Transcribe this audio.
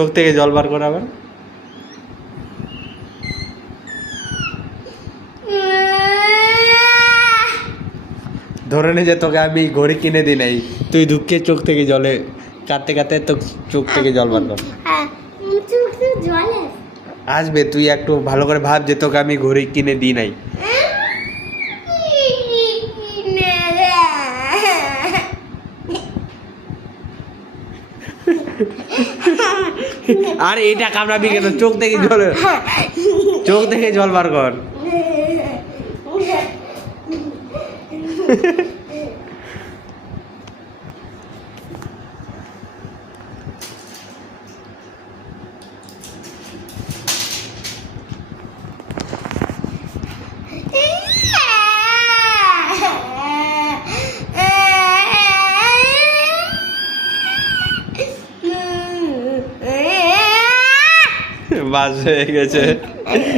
চোখ থেকে জল বার কর আবার। ধরে নে যে তোকে আমি ঘড়ি কিনে দিই নাই, তুই দুঃখে চোখ থেকে জলে কাঁদতে কাঁদতে তো চোখ থেকে জল বার কর। আসবে, তুই একটু ভালো করে ভাব যে তোকে আমি ঘড়ি কিনে দিই নাই। আরে এটা কামড়াবি কেন? চোখ থেকে জল বার কর। বাস হয়ে গেছে।